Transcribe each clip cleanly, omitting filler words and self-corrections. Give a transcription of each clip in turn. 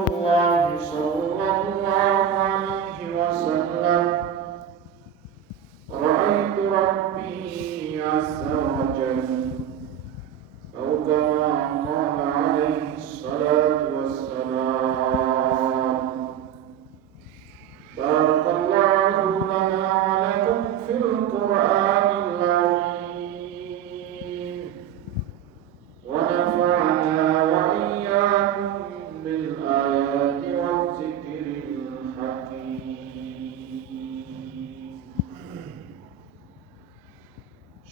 الله صلى الله عليه وسلم رأيت ربي عز وجل أو كما قال عليه الصلاة والسلام. بارك الله لنا ولكم في القرآن العظيم ونفعنا وإياكم بالآيات والذكر الحكيم.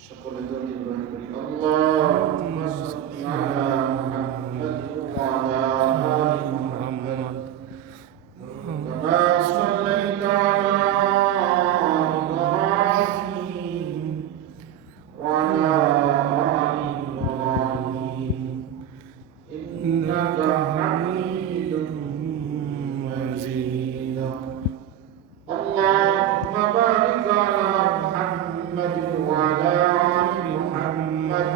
شكر لله اللهم صل على محمد وعلى آل محمد كما صليت على إبراهيم وعلى آل إبراهيم إنك حميد مجيد. اللهم بارك على محمد وعلى آل محمد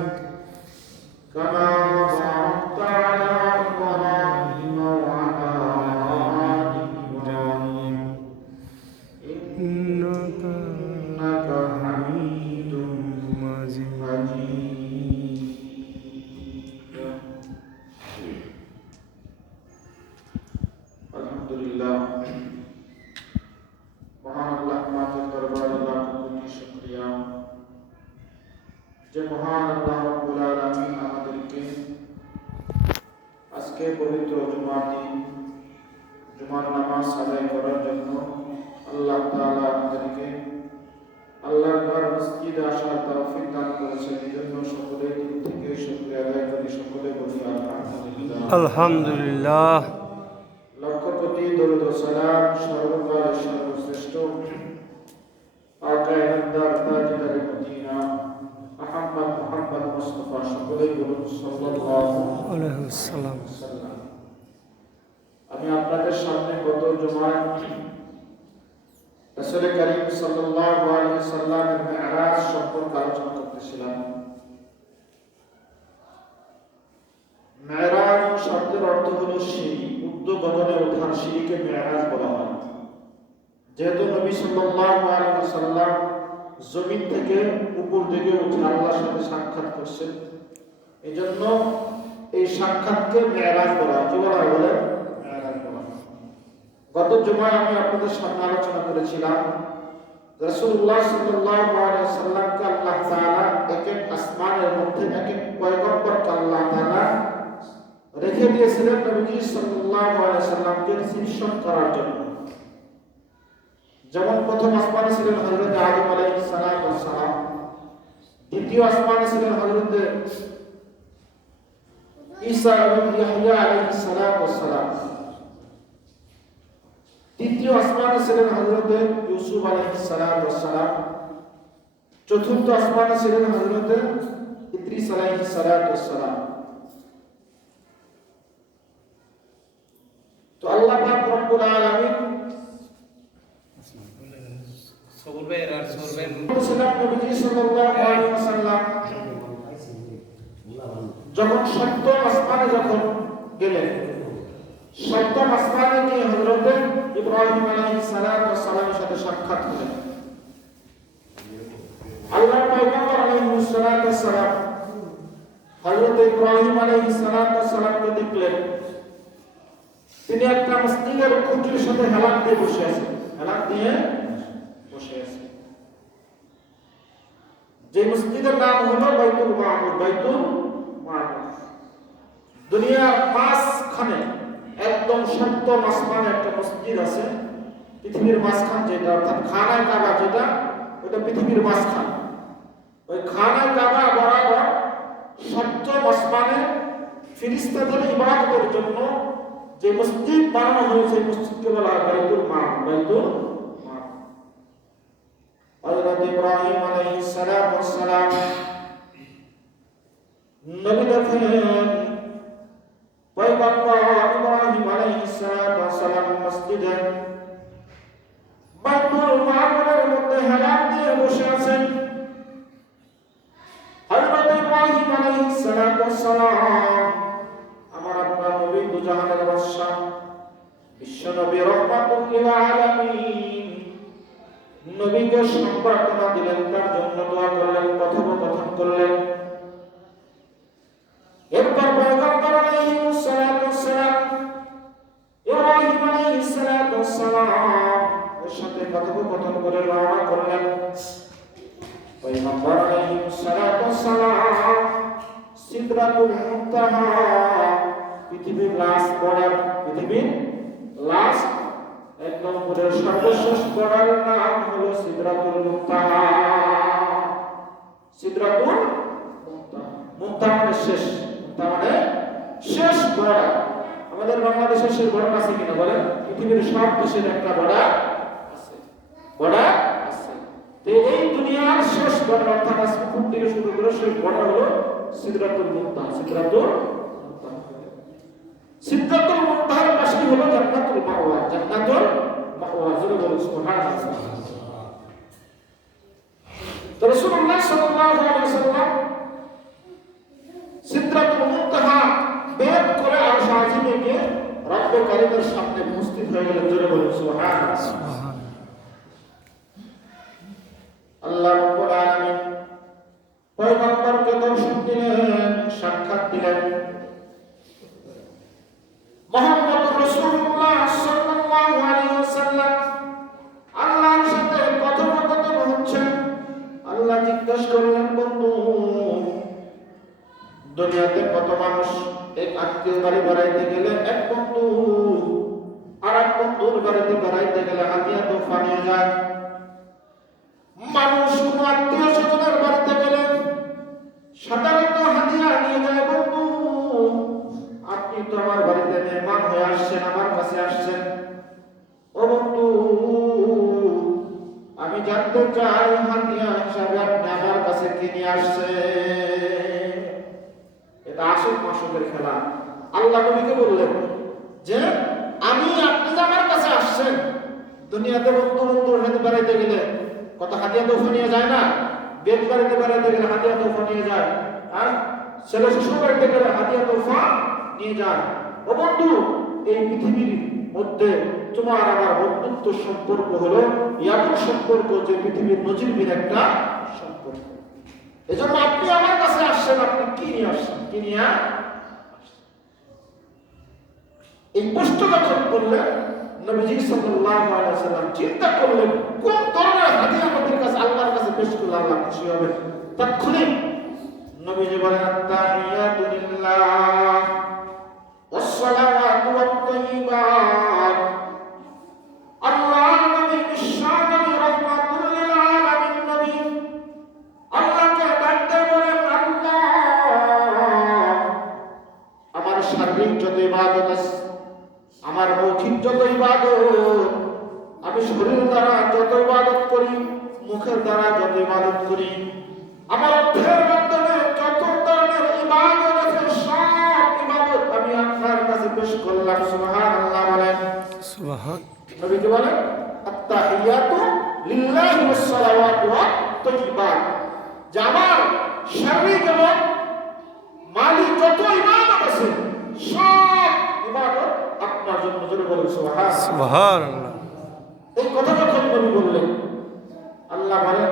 كما باركت على إبراهيم وعلى آل إبراهيم إنك حميد مجيد. আলহামদুলিল্লাহ, মহান আল্লাহ পাকের দরবারে লাখ কোটি শুকরিয়া যে মহান আল্লাহ রাব্বুল আলামিন আমাদেরকে আজকে পবিত্র জুমার দিন জুমার নামাজ আদায় করার জন্য আল্লাহ তাআলা আমাদেরকে আল্লাহর ঘর মসজিদে আসার তৌফিক দান করেছেন। এই জন্য সকলে দিল থেকে শুকরিয়া আদায় করি। সকলে বলি আলহামদুলিল্লাহ। আলহামদুলিল্লাহ। লক্ষ কোটি দরুদ ও সালাম সর্বকাল সর্বশ্রেষ্ঠ আকায়ে নামদার তাজদারে মদিনা মুহাম্মদ মুস্তাফা সকলেই বলুন সাল্লাল্লাহু আলাইহি ওয়াসাল্লাম। আমি আপনাদের সামনে গত জুমায় রাসূল করিম সাল্লাল্লাহু আলাইহি ওয়াসাল্লামের মিরাজ সম্পর্কে আলোচনা করতেছিলাম। মিরাজ শব্দের অর্থ হলো সিঁড়ি, উর্দু গগনে ওঠার সিঁড়িকে মিরাজ বলা হয়। যেহেতু নবী সাল্লাল্লাহু আলাইহি ওয়াসাল্লাম জমিন থেকে উপর দিকে উঠে আল্লাহর সাথে সাক্ষাৎ করছেন, এজন্য এই সাক্ষাৎকে মিরাজ বলা হয়। কি বলা হয়? বলে মিরাজ বলা হয়। গত জুমায় আমি আপনাদের সামনে আলোচনা করেছিলাম রাসূলুল্লাহ সাল্লাল্লাহু আলাইহি ওয়াসাল্লামকে আল্লাহ তাআলা এক এক আসমানের মধ্যে এক এক পয়গম্বরকে আল্লাহ তাআলা রেখে দিয়েছিলেন নবী সাল্লাল্লাহু আলাইহি ওয়াসাল্লামকে শিক্ষণ করার জন্য। যেমন প্রথম আসমানে ছিলেন হযরত আদম আলাইহিস সালাম, দ্বিতীয় আসমানে ছিলেন হযরত ঈসা এবং ইয়াহইয়া আলাইহিস সালাম, তৃতীয় আসমানে ছিলেন হযরত ইউসুফ আলাইহিস সালাম, চতুর্থ আসমানে ছিলেন হযরত ইদ্রিস আলাইহিস সালাম। তো আল্লাহ পাক রব্বুল আলামিন যখন সপ্তম আসমানে গেলেন, সপ্তম আসমানে গিয়ে হযরত ইব্রাহিম আলাইহিস সালামের সাথে সাক্ষাৎ হলেন। আল্লাহর পয়গম্বর আলাইহিস সালাম হযরত ইব্রাহিম আলাইহিস সালামকে দেখলেন। তিনি একটা মসজিদের খুঁটির সাথে হেলান দিয়ে বসে আছেন। যে মসজিদের নাম হলো বাইতুল মামুর। দুনিয়ার মাঝখানে একদম সপ্তম আসমানে একটা মসজিদ আছে। পৃথিবীর মাঝখান যেটা, অর্থাৎ খানায়ে কাবা যেটা, ওটা পৃথিবীর মাঝখান। ওই খানায়ে কাবা বরাবর সপ্তম আসমানে ফেরেশতাদের ইবাদতের জন্য যে মসজিদ বানানো হয়েছে, এই মসজিদকে বলা হয় বাইতুল মামুর। হযরত ইব্রাহিম আলাইহিস সালাম নবী দেখেন পয়গম্বর ইব্রাহিম আলাইহিস সালাম মসজিদে বাইতুল মামুরের মধ্যে হেলান দিয়ে বসে আছেন। হযরত ইব্রাহিম আলাইহিস সালাম আমার আপনার নবী দুজাহানের বাদশা বিশ্বনবী রাহমাতুল লিল আলামিন নবীকে সম্বর্ধনা দিলেন, তার জন্য দোয়া করলেন, কথোপকথন করলেন। এরপর পয়গম্বর আলাইহিস সালাতু ওয়াস সালাম ইব্রাহিম আলাইহিস সালাতু ওয়াস সালাম এর সাথে কথোপকথন করে রওনা করলেন। পয়গম্বর আলাইহিস সালাতু ওয়াস সালাম সিদরাতুল মুনতাহা, পৃথিবীর লাস্ট বর্ডার, পৃথিবীর লাস্ট একদম পুরো সর্বশেষ বর্ডারের নাম হলো সিদরাতুল মুনতাহা। সিদরাতুল মুনতাহা, মুনতাহা মানে শেষ, মুনতাহা মানে শেষ বর্ডার। আমাদের বাংলাদেশের শেষ বর্ডার আছে কিনা বলেন? পৃথিবীর সব দেশের একটা বর্ডার আছে, বর্ডার আছে। তো এই দুনিয়ার শেষ বর্ডার অর্থাৎ আসমান থেকে শুরু করে শেষ বর্ডার হলো সিদরাতুল মুনতাহা। সিদরাতুল মুনতাহা, সিদরাতুল মুনতাহার পাশে হলো জান্নাতুল মাওয়া। জান্নাতুল মাওয়া জোরে বলুন সুবহানাল্লাহ। তো রাসূলুল্লাহ সাল্লাল্লাহু আলাইহি ওয়াসাল্লাম সিদরাতুল মুনতাহা বের করে আরশ আজিমে গিয়ে রব্বে কারীমের সামনে উপস্থিত হয়ে গেলেন। জোরে বলুন সুবহানাল্লাহ। আল্লাহ রাব্বুল আলামিন পয়গম্বরকে দর্শন দিলেন, সাক্ষাৎ দিলেন। মুহাম্মদুর রাসূলুল্লাহ সাল্লাল্লাহু আলাইহি ওয়াসাল্লাম আল্লাহর সাথে কথোপকথন হচ্ছে। আল্লাহ জিজ্ঞাসা করলেন, বন্ধু, দুনিয়াতে কত মানুষ এক আত্মীয় বাড়ি বেড়াইতে গেলে এক বন্ধু আর এক বন্ধুর বাড়িতে বেড়াইতে গেলে হাতিয়া তোফা নিয়ে যায়। মানুষ কোন আত্মীয় স্বজনের বাড়িতে গেলে সাধারণত হাতিয়া নিয়ে যায়। বন্ধু, আপনি তো আমার বাড়িতে মেহমান হয়ে আসছেন, আমার কাছে আসছেন। ও বন্ধু, আমি জানতে চাই হাতিয়া হিসাবে আপনি আমার কাছে কি নিয়ে আসছেন? এটা আশিক মাসুকের খেলা। আল্লাহ নবীকে বললেন যে আপনি যে আমার কাছে আসছেন, দুনিয়াতে বন্ধু বন্ধুর সাথে বেড়াইতে গেলে কত হাতিয়া তোফা নিয়ে যায় না? বেদ বাড়িতে বেড়াইতে গেলে হাতিয়া তোফা নিয়ে যায়, আর ছেলে শ্বশুর বাড়িতে গেলে হাতিয়া তোফা নিয়ে যায়। ও বন্ধু, এই পৃথিবীর মধ্যে তোমার আমার বন্ধুত্ব সম্পর্ক হলো এমন সম্পর্ক যে পৃথিবীর নজিরবিহীন একটা সম্পর্ক। এজন্য আপনি আমার কাছে আসছেন, আপনি কি নিয়ে আসছেন? কি নিয়ে আসছেন? এই প্রশ্ন যখন করলেন, নবীজি সাল্লাল্লাহু আলাইহি ওয়াসাল্লাম চিন্তা করলেন কোন ধরনের হাদিয়া নবীর কাছে আল্লাহর কাছে পেশ করলে আল্লাহ খুশি হবে। তৎক্ষণাৎ নবীজি বলেন, আত-তাহিয়াতু লিল্লাহ ওয়াস-সালাওয়াতু ওয়াত-তাইয়্যিবাত। আল্লাহর নবী বিশ্বনবী রাহমাতুল লিল আলামিন নবী আল্লাহকে ডাকতে বলেন, আল্লাহ, আমার শারীরিক যত ইবাদত আছে, আমার মৌখিক যত ইবাদত, আমি শরীর দ্বারা যত ইবাদত করি, মুখের দ্বারা যত ইবাদত করি, আমার অর্থের মাধ্যমে যত ধরনের ইবাদত আছে, সব ইবাদত আমি আপনার কাছে পেশ করলাম। সুবহানাল্লাহ বলেন, সুবহান। নবী কি বলেন? আত-তাহিয়াতু লিল্লাহি ওয়াস-সালাওয়াতু ওয়াত-তাইয়্যিবাত। যে আমার শারীরিক এবং মালি যত ইবাদত আছে, সব ইবাদত আপনার জন্য। জোরে বলুন সুবহানাল্লাহ। সুবহানাল্লাহ। এই কথা যখন নবী বললেন, আল্লাহ বলেন,